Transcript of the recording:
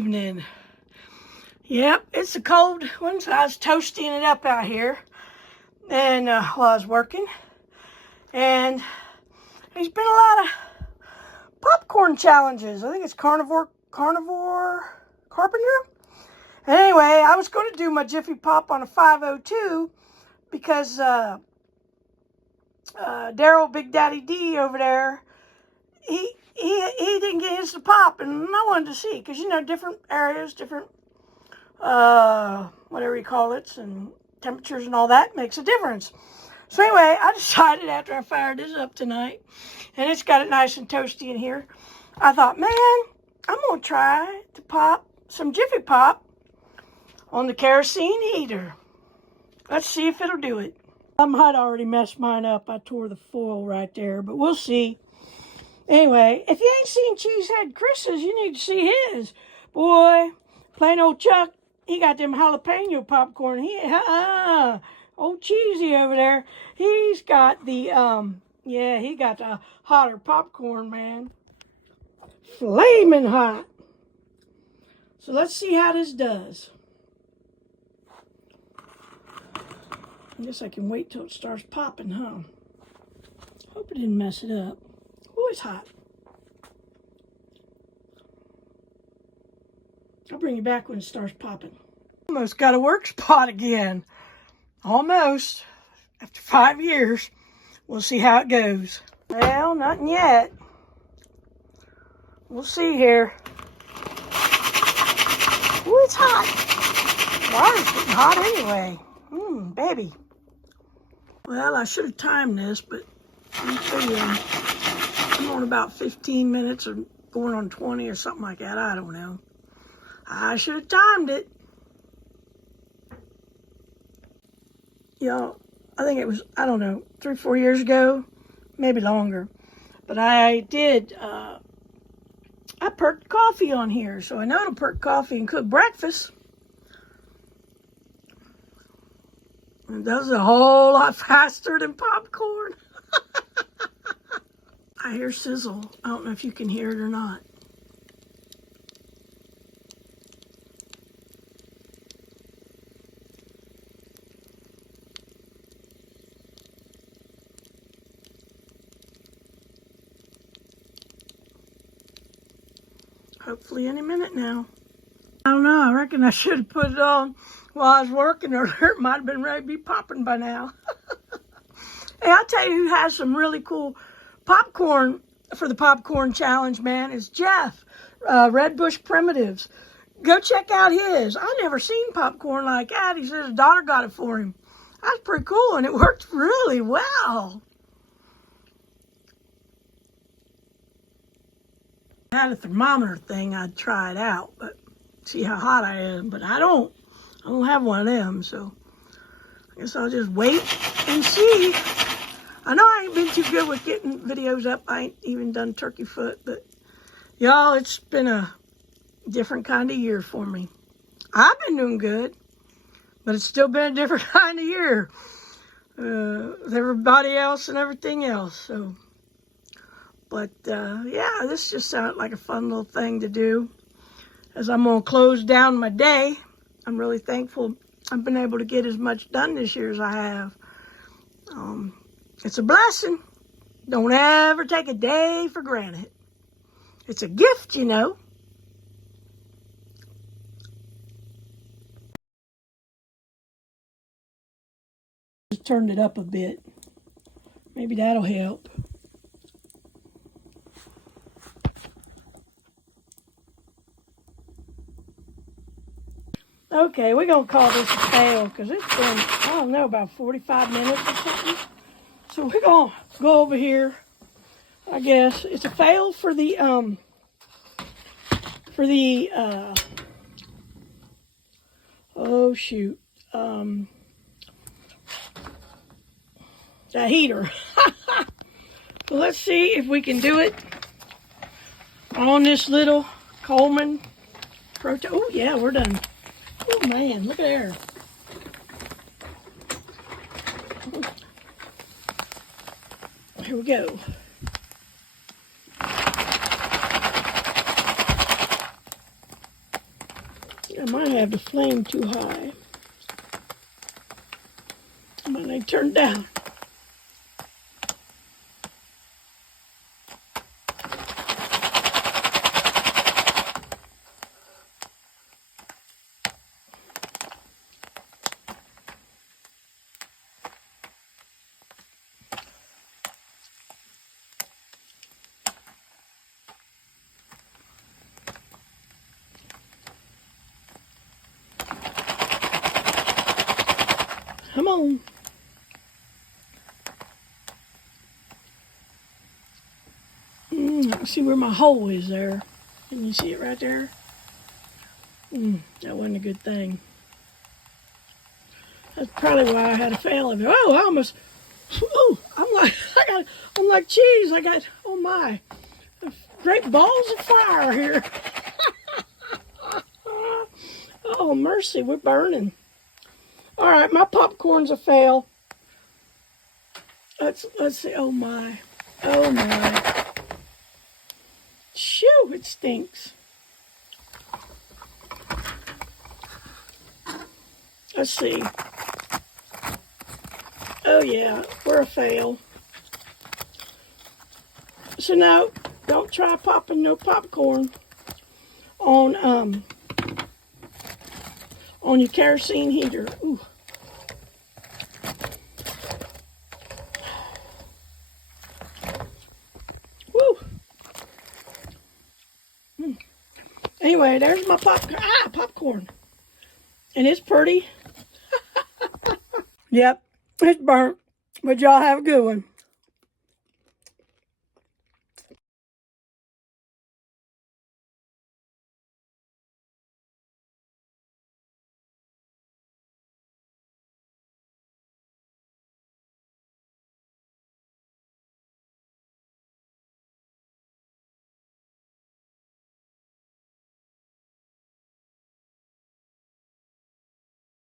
evening. Yep, it's a cold one, so I was toasting it up out here and while I was working. And there's been a lot of popcorn challenges. I think it's carpenter. And anyway, I was going to do my Jiffy Pop on a 502 because Daryl Big Daddy D over there, he didn't get his to pop, and I wanted to see, because, you know, different areas, different, whatever you call it, and temperatures and all that makes a difference. So anyway, I decided after I fired this up tonight, and it's got it nice and toasty in here, I thought, man, I'm going to try to pop some Jiffy Pop on the kerosene heater. Let's see if it'll do it. I might already mess mine up. I tore the foil right there, but we'll see. Anyway, if you ain't seen Cheesehead Chris's, you need to see his. Boy, plain old Chuck, he got them jalapeno popcorn. Old Cheesy over there, he's got the, he got the hotter popcorn, man. Flaming hot. So let's see how this does. I guess I can wait till it starts popping, huh? Hope it didn't mess it up. Oh, it's hot. I'll bring you back when it starts popping. Almost got a work spot again. Almost. After 5 years. We'll see how it goes. Well, nothing yet. We'll see here. Oh, it's hot. Water's getting hot anyway. Baby. Well, I should have timed this, but let me tell you, I'm on about 15 minutes or going on 20 or something like that. I don't know. I should have timed it. Y'all, I think it was, I don't know, 3 or 4 years ago, maybe longer. But I did, I perked coffee on here, so I know to perk coffee and cook breakfast. It does a whole lot faster than popcorn. I hear sizzle. I don't know if you can hear it or not. Hopefully any minute now. I don't know. I reckon I should have put it on while I was working, or it might have been ready to be popping by now. Hey, I'll tell you who has some really cool popcorn for the popcorn challenge, man, is Jeff, Red Bush Primitives. Go check out his. I never seen popcorn like that. He said his daughter got it for him. That's pretty cool, and it worked really well. I had a thermometer thing. I'd try it out, but see how hot I am. But I don't have one of them, so I guess I'll just wait and see. I know I ain't been too good with getting videos up. I ain't even done turkey foot, but y'all, it's been a different kind of year for me. I've been doing good, but it's still been a different kind of year with everybody else and everything else. So, but yeah, this just sounded like a fun little thing to do. As I'm gonna close down my day, I'm really thankful I've been able to get as much done this year as I have. It's a blessing. Don't ever take a day for granted. It's a gift, you know. Just turned it up a bit. Maybe that'll help. Okay, we're going to call this a fail because it's been, I don't know, about 45 minutes or something. So we're going to go over here. I guess it's a fail for the oh shoot, the heater. So let's see if we can do it on this little Coleman Proto. Oh yeah, we're done. Oh man, look at there. Here we go. might have the flame too high. But they turned down. Come on. See where my hole is there. Can you see it right there? That wasn't a good thing. That's probably why I had a fail of it. Oh, I almost. Oh, I'm like cheese. I got. Oh my, great balls of fire here. Oh mercy, we're burning. All right, my popcorn's a fail. Let's see. Oh my. Shoo, it stinks. Let's see. Oh yeah, we're a fail. So now, don't try popping no popcorn on your kerosene heater. Ooh. Woo. Anyway, there's my popcorn. And it's pretty. Yep, it's burnt. But y'all have a good one.